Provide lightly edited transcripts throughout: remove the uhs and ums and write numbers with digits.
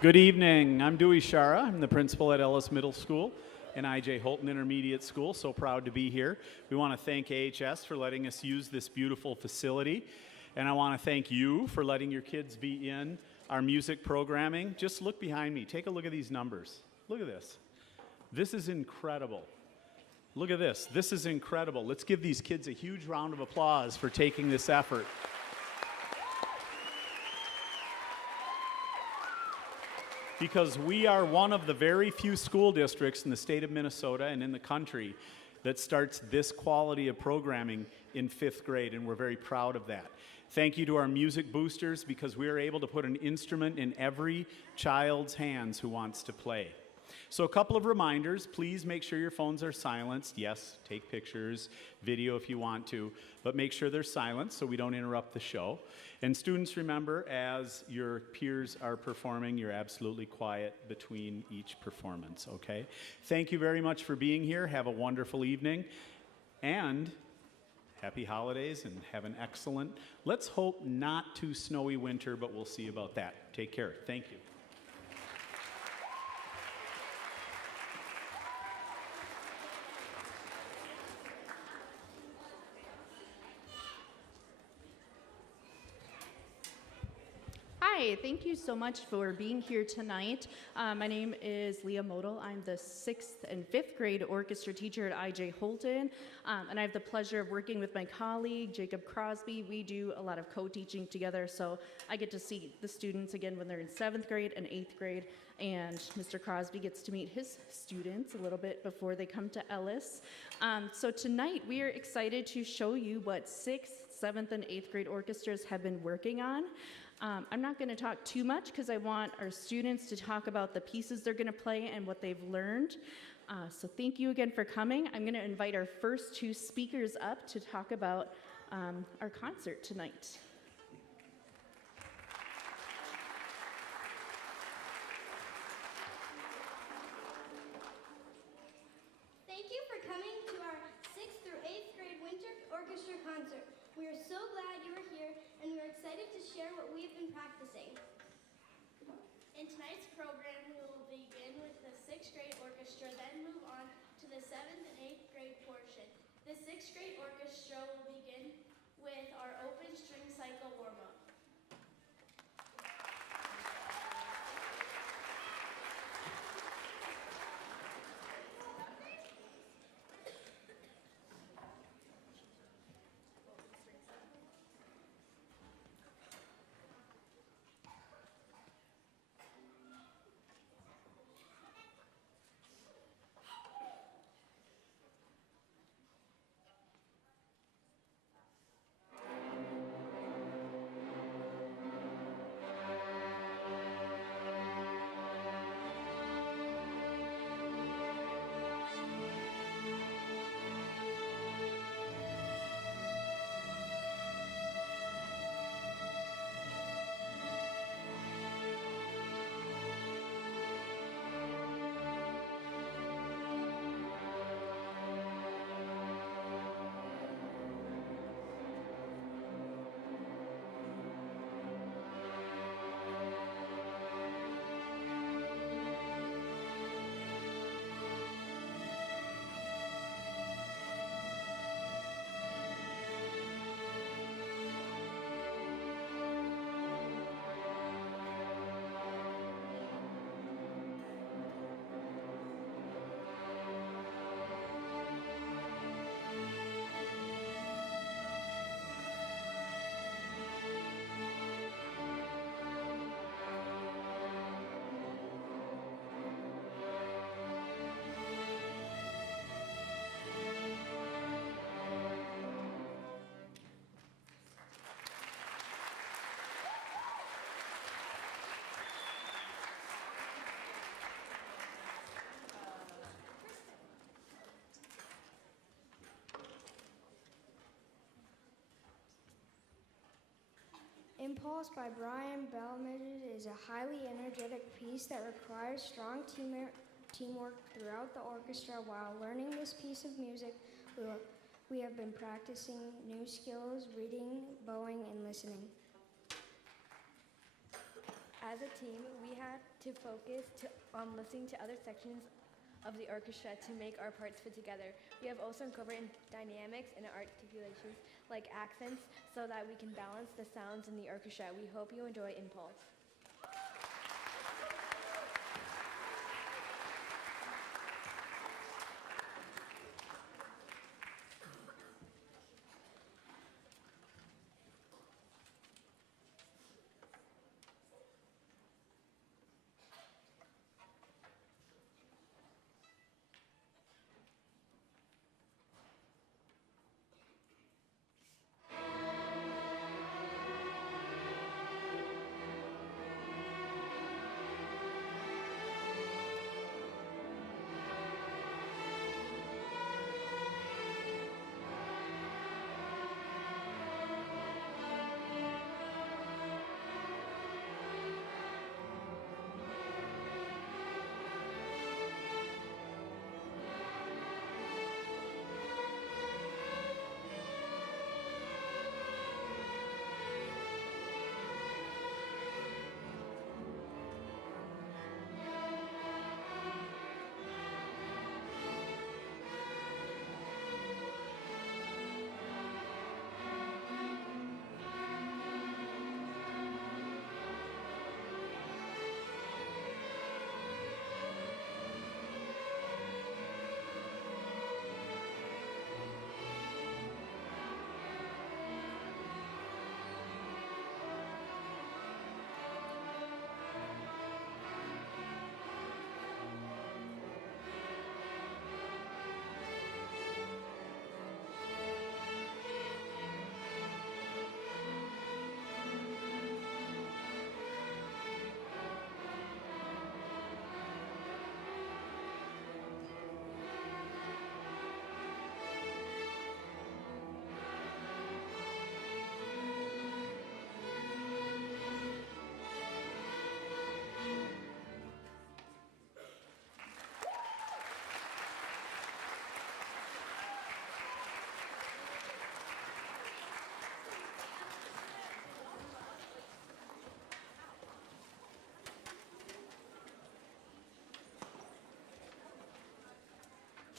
Good evening. I'm Dewey Shara. I'm the principal at Ellis Middle School and I.J. Holton Intermediate School. So proud to be here. We want to thank AHS for letting us use this beautiful facility. And I want to thank you for letting your kids be in our music programming. Just look behind me. Take a look at these numbers. Look at this. This is incredible. Look at this. This is incredible. Let's give these kids a huge round of applause for taking this effort. Because we are one of the very few school districts in the state of Minnesota and in the country that starts this quality of programming in 5th grade, and we're very proud of that. Thank you to our music boosters, because we are able to put an instrument in every child's hands who wants to play. So a couple of reminders. Please make sure your phones are silenced. Yes, take pictures, video if you want to, but make sure they're silenced so we don't interrupt the show. And students, remember, as your peers are performing, you're absolutely quiet between each performance, okay? Thank you very much for being here. Have a wonderful evening, and happy holidays, and have an excellent, let's hope not too snowy winter, but we'll see about that. Take care. Thank you. Hi, thank you so much for being here tonight. My name is Leah Model. I'm the 6th and 5th grade orchestra teacher at I.J. Holton, and I have the pleasure of working with my colleague, Jacob Crosby. We do a lot of co-teaching together, so I get to see the students again when they're in 7th grade and 8th grade, and Mr. Crosby gets to meet his students a little bit before they come to Ellis. So tonight we are excited to show you what 6th, 7th, and 8th grade orchestras have been working on. I'm not going to talk too much because I want our students to talk about the pieces they're going to play and what they've learned. So thank you again for coming. I'm going to invite our first two speakers up to talk about our concert tonight. Thank you for coming to our 6th through 8th grade winter orchestra concert. We are so glad you are here, and we are excited to share what we have been practicing. In tonight's program, we will begin with the 6th grade orchestra, then move on to the 7th and 8th grade portion. The 6th grade orchestra will begin with our open string cycle warm-up. Impulse by Brian Belmidget is a highly energetic piece that requires strong teamwork throughout the orchestra. While learning this piece of music, we have been practicing new skills, reading, bowing, and listening. As a team, we had to focus on listening to other sections of the orchestra to make our parts fit together. We have also incorporated dynamics and articulations like accents so that we can balance the sounds in the orchestra. We hope you enjoy Impulse.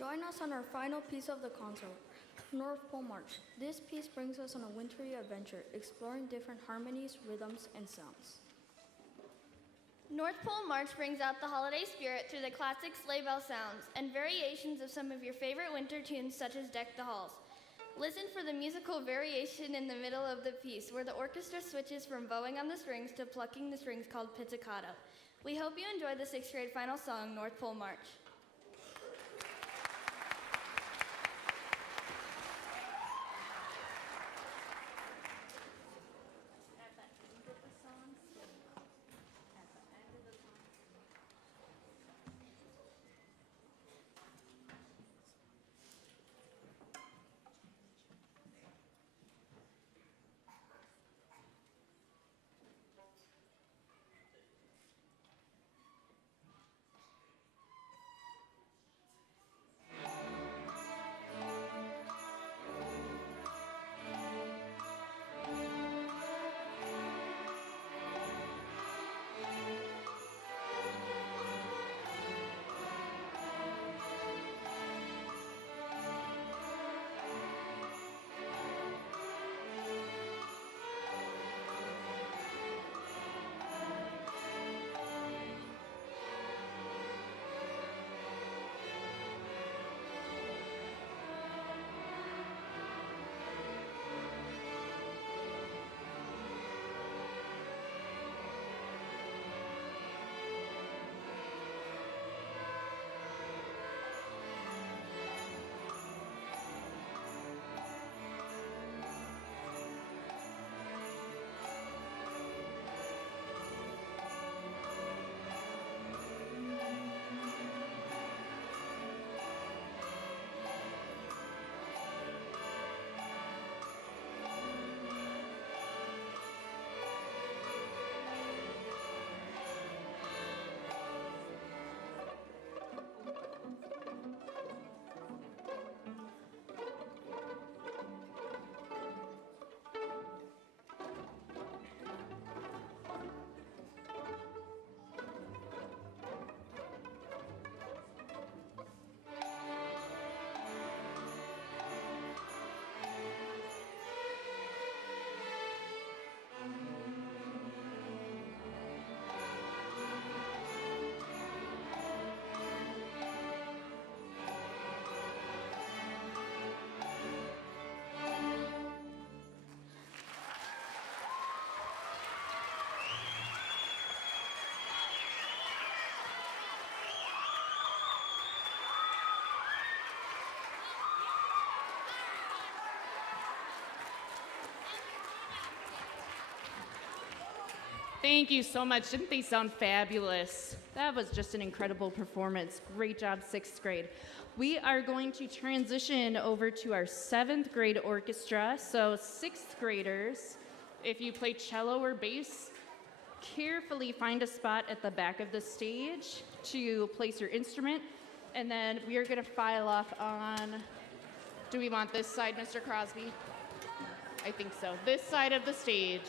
Join us on our final piece of the concert, North Pole March. This piece brings us on a wintry adventure, exploring different harmonies, rhythms, and sounds. North Pole March brings out the holiday spirit through the classic sleigh bell sounds and variations of some of your favorite winter tunes such as Deck the Halls. Listen for the musical variation in the middle of the piece where the orchestra switches from bowing on the strings to plucking the strings called pizzicato. We hope you enjoy the 6th grade final song, North Pole March. Thank you so much. Didn't they sound fabulous? That was just an incredible performance. Great job, sixth grade. We are going to transition over to our seventh grade orchestra. So sixth graders, if you play cello or bass, carefully find a spot at the back of the stage to place your instrument. And then we are gonna file off on, do we want this side, Mr. Crosby? I think so. This side of the stage.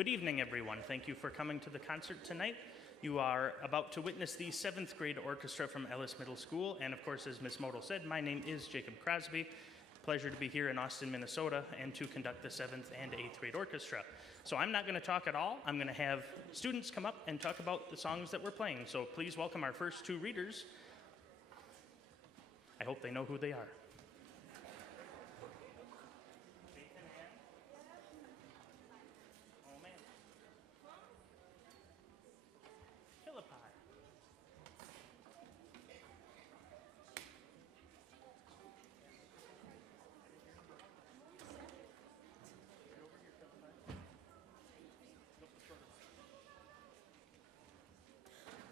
Good evening, everyone. Thank you for coming to the concert tonight. You are about to witness the 7th grade orchestra from Ellis Middle School. And of course, as Ms. Model said, my name is Jacob Crosby. Pleasure to be here in Austin, Minnesota, and to conduct the 7th and 8th grade orchestra. So I'm not going to talk at all. I'm going to have students come up and talk about the songs that we're playing. So please welcome our first two readers. I hope they know who they are.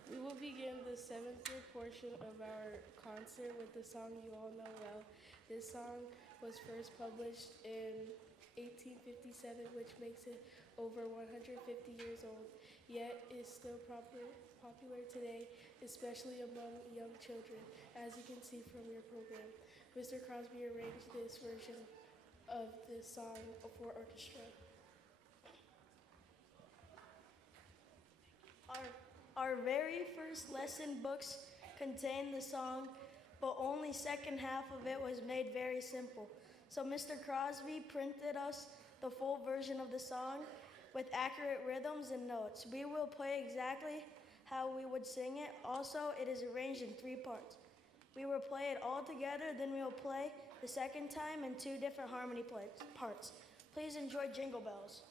We will begin the 7th grade portion of our concert with the song you all know well. This song was first published in 1857, which makes it over 150 years old, yet is still popular today, especially among young children, as you can see from your program. Mr. Crosby arranged this version of this song for orchestra. Our very first lesson books contained the song, but only second half of it was made very simple. So Mr. Crosby printed us the full version of the song with accurate rhythms and notes. We will play exactly how we would sing it. Also, it is arranged in 3 parts. We will play it all together, then we will play the second time in 2 different harmony parts. Please enjoy Jingle Bells.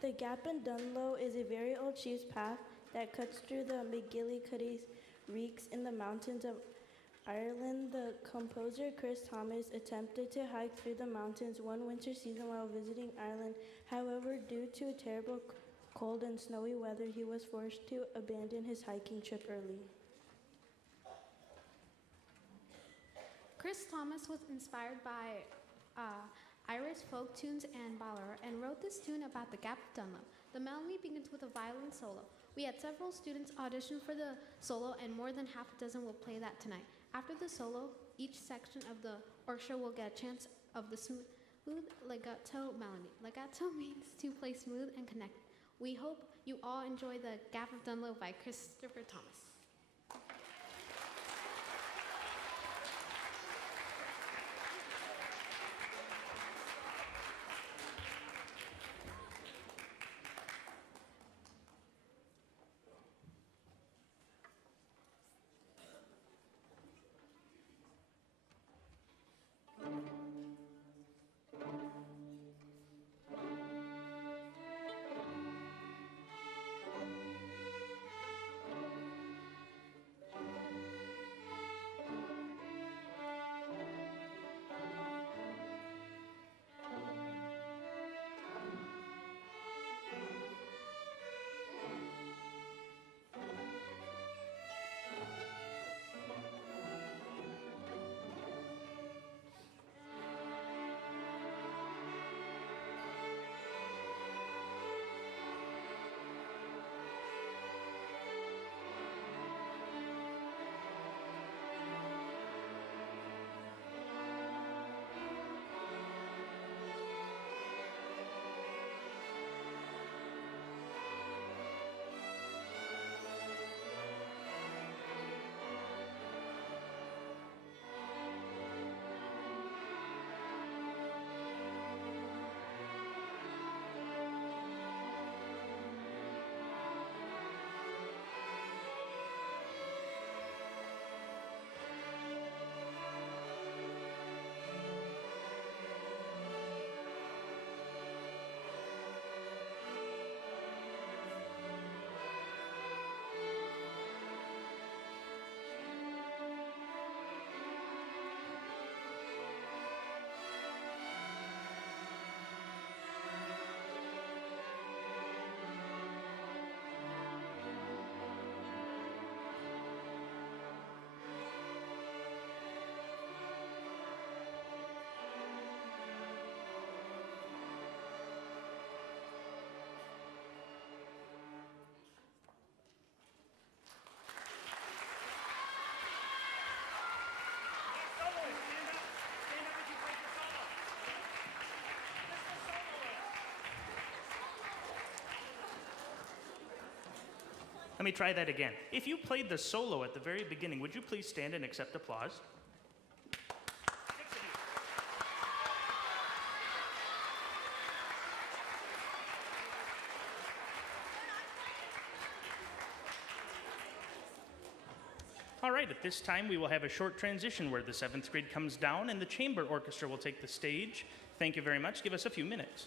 The gap in Dunlow is a very old sheep's path that cuts through the McGillicuddy reeks in the mountains of Ireland. The composer Chris Thomas attempted to hike through the mountains one winter season while visiting Ireland. However, due to terrible cold and snowy weather, he was forced to abandon his hiking trip early. Chris Thomas was inspired by Irish folk tunes and ballad and wrote this tune about the Gap of Dunlop. The melody begins with a violin solo. We had several students audition for the solo, and more than half a dozen will play that tonight. After the solo, each section of the orchestra will get a chance of the smooth legato melody. Legato means to play smooth and connected. We hope you all enjoy the Gap of Dunlop by Christopher Thomas. Let me try that again. If you played the solo at the very beginning, would you please stand and accept applause? All right, at this time we will have a short transition where the 7th grade comes down and the chamber orchestra will take the stage. Thank you very much. Give us a few minutes.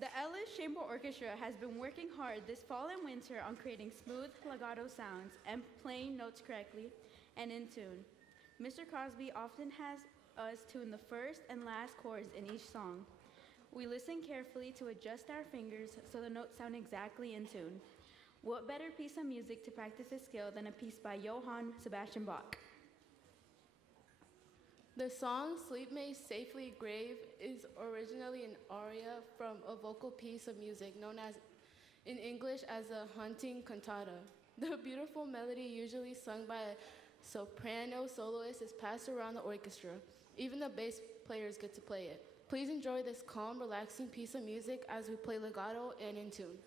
The Ellis Chamber Orchestra has been working hard this fall and winter on creating smooth legato sounds and playing notes correctly and in tune. Mr. Crosby often has us tune the first and last chords in each song. We listen carefully to adjust our fingers so the notes sound exactly in tune. What better piece of music to practice this skill than a piece by Johann Sebastian Bach? The song Sleep May Safely Grave is originally an aria from a vocal piece of music known as, in English as a hunting cantata. The beautiful melody, usually sung by a soprano soloist, is passed around the orchestra. Even the bass players get to play it. Please enjoy this calm, relaxing piece of music as we play legato and in tune.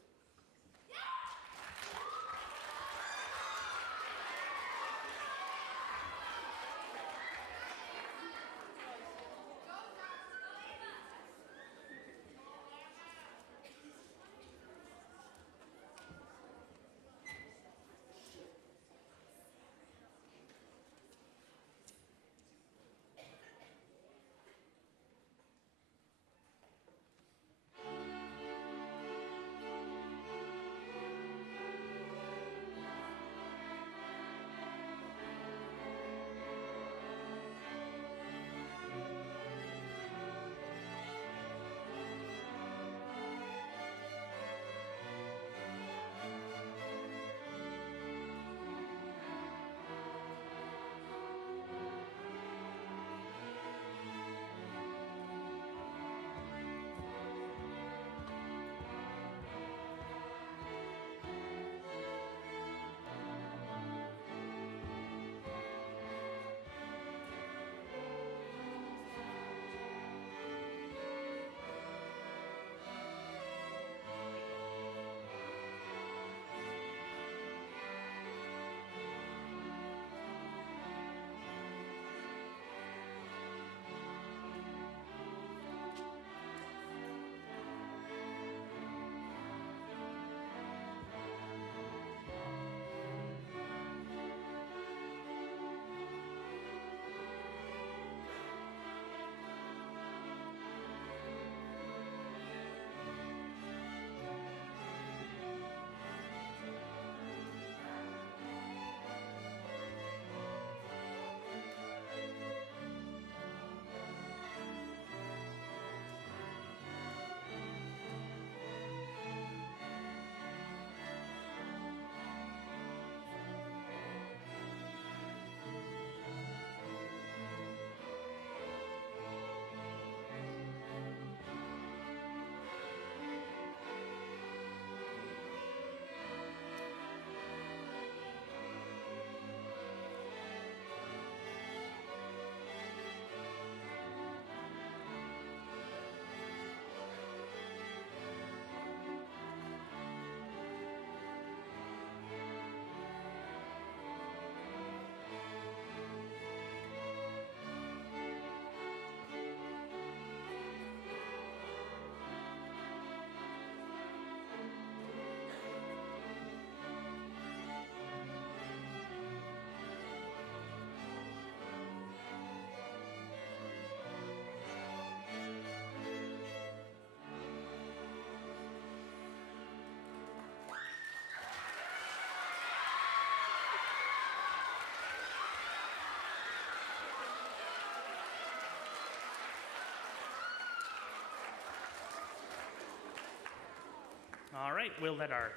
All right, we'll let our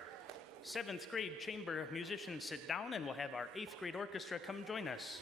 7th grade chamber musicians sit down and we'll have our 8th grade orchestra come join us.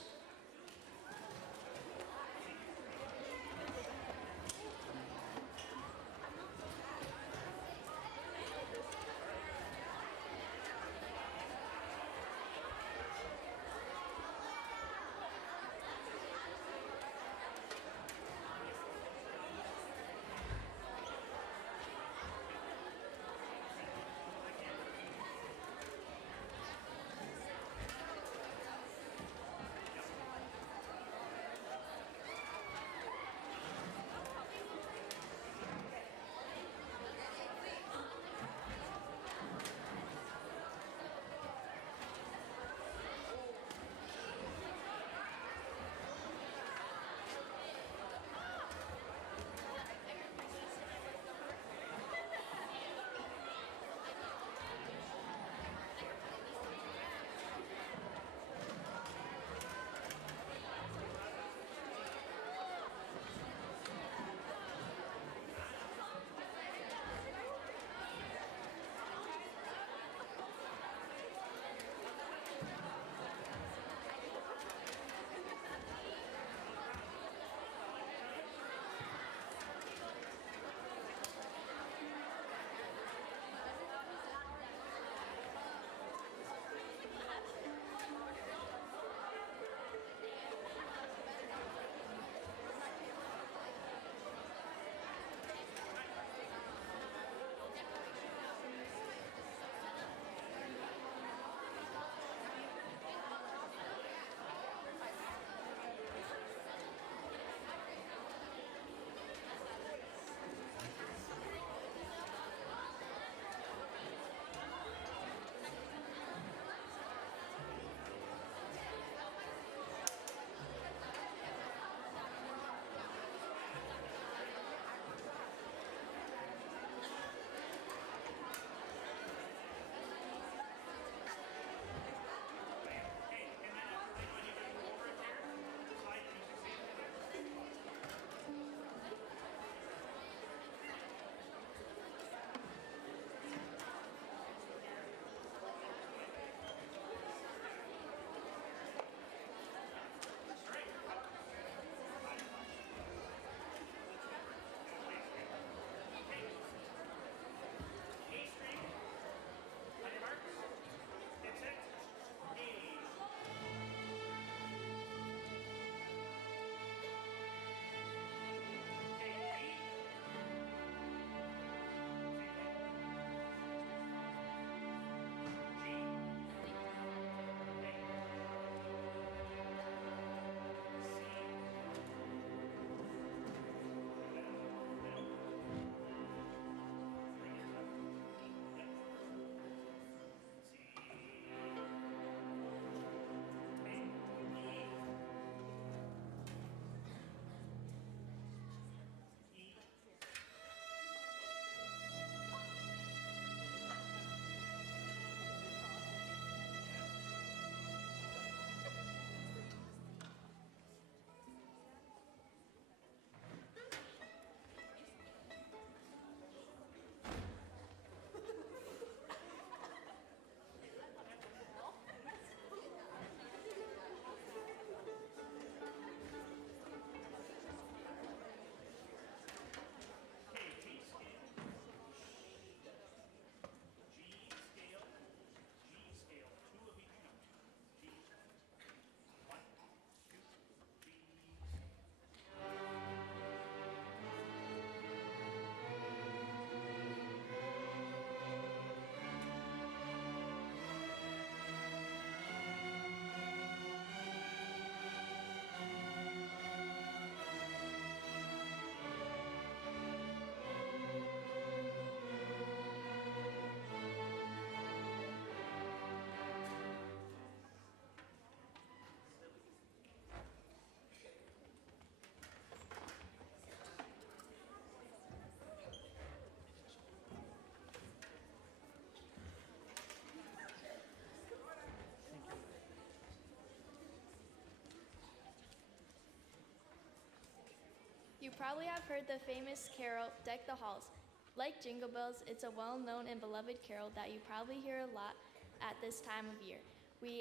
You probably have heard the famous carol, Deck the Halls. Like Jingle Bells, it's a well-known and beloved carol that you probably hear a lot at this time of year. We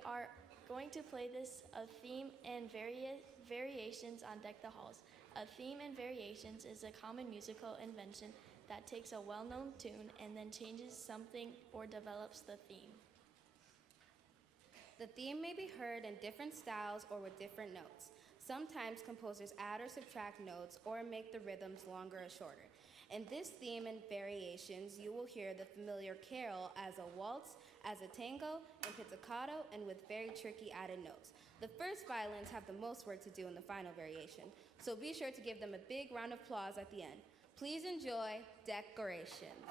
are going to play this a theme and variations on Deck the Halls. A theme and variations is a common musical invention that takes a well-known tune and then changes something or develops the theme. The theme may be heard in different styles or with different notes. Sometimes composers add or subtract notes or make the rhythms longer or shorter. In this theme and variations, you will hear the familiar carol as a waltz, as a tango, in pizzicato, and with very tricky added notes. The first violins have the most work to do in the final variation, so be sure to give them a big round of applause at the end. Please enjoy Decorations.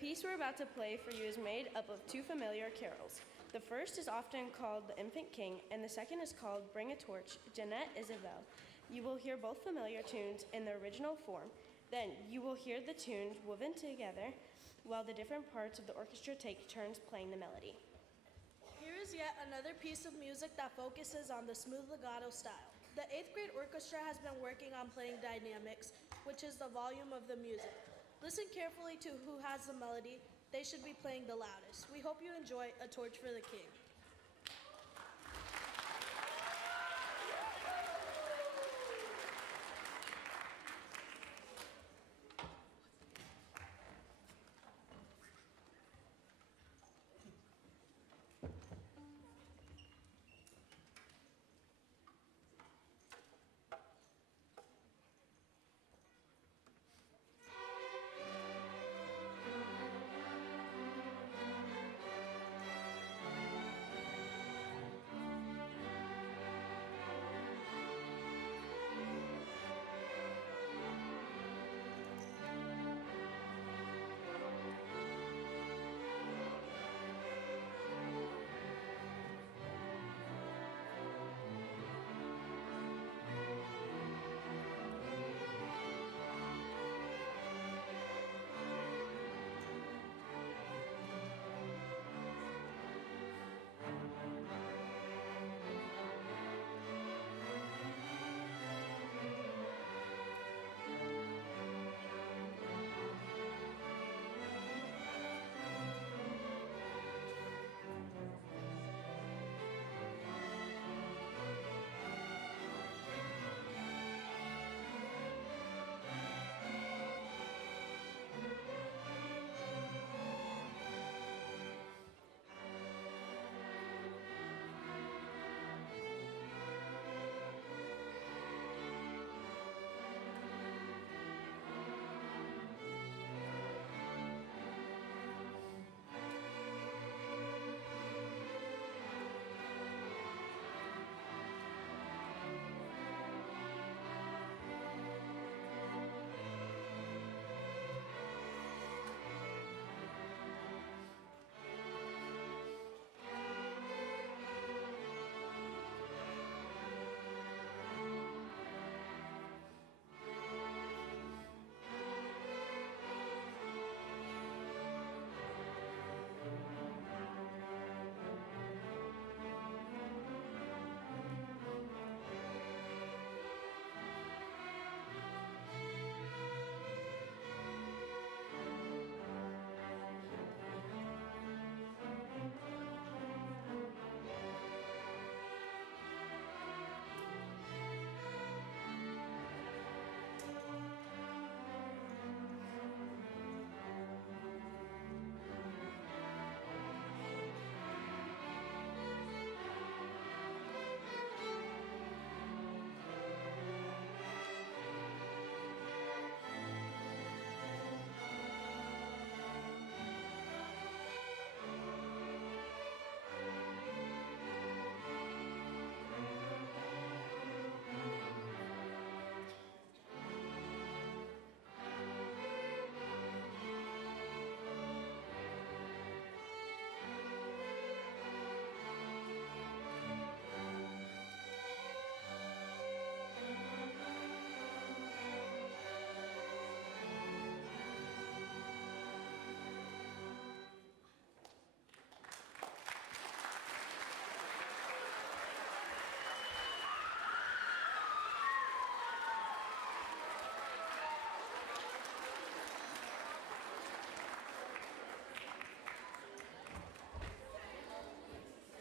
piece we're about to play for you is made up of two familiar carols. The first is often called The Infant King, and the second is called Bring a Torch, Jeanette Isabel. You will hear both familiar tunes in the original form. Then you will hear the tunes woven together while the different parts of the orchestra take turns playing the melody. Here is yet another piece of music that focuses on the smooth legato style. The 8th grade orchestra has been working on playing dynamics, which is the volume of the music. Listen carefully to who has the melody. They should be playing the loudest. We hope you enjoy A Torch for the King.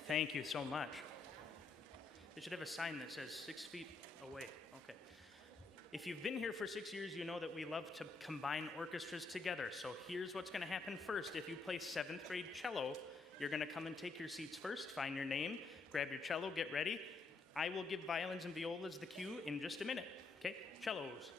Thank you so much. They should have a sign that says 6 feet away. Okay. If you've been here for 6 years, you know that we love to combine orchestras together. So here's what's going to happen first. If you play 7th grade cello, you're going to come and take your seats first, find your name, grab your cello, get ready. I will give violins and violas the cue in just a minute. Okay, cellos.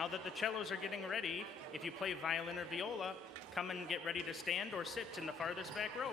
Now that the cellos are getting ready, if you play violin or viola, come and get ready to stand or sit in the farthest back row.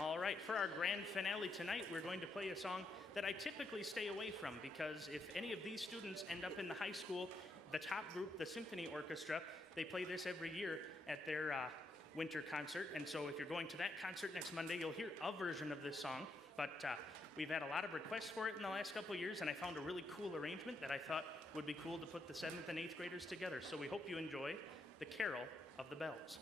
All right, for our grand finale tonight, we're going to play a song that I typically stay away from because if any of these students end up in the high school, the top group, the Symphony Orchestra, they play this every year at their winter concert. And so if you're going to that concert next Monday, you'll hear a version of this song. But we've had a lot of requests for it in the last couple of years, and I found a really cool arrangement that I thought would be cool to put the 7th and 8th graders together. So we hope you enjoy the Carol of the Bells.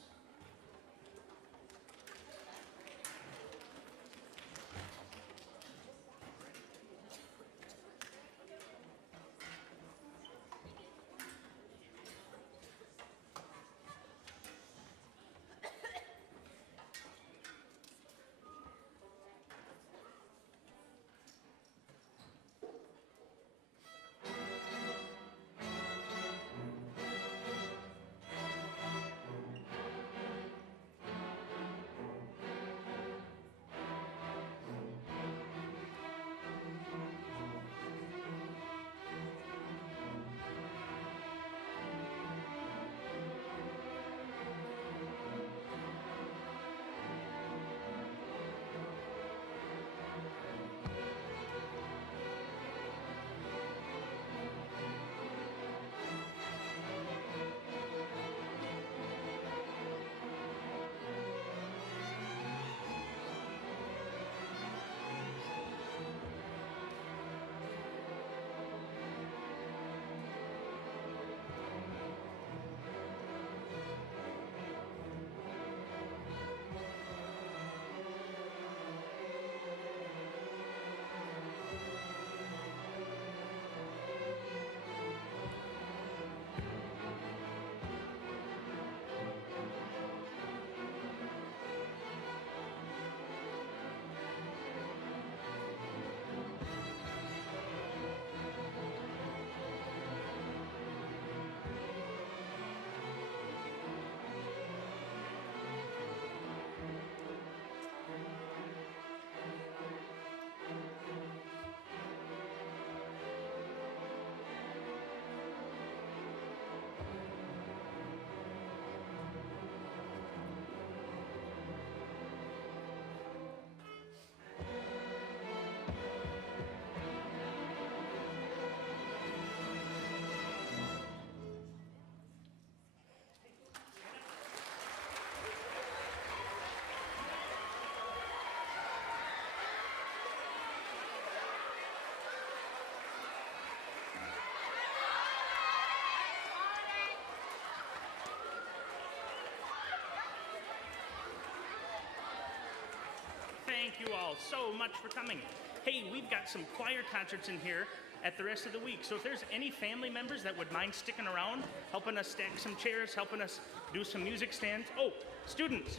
Thank you all so much for coming. Hey, we've got some choir concerts in here at the rest of the week. So if there's any family members that would mind sticking around, helping us stack some chairs, helping us do some music stands. Oh, students.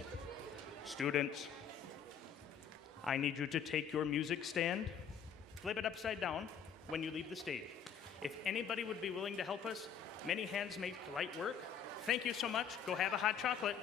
Students. I need you to take your music stand, flip it upside down when you leave the stage. If anybody would be willing to help us, many hands make light work. Thank you so much. Go have a hot chocolate.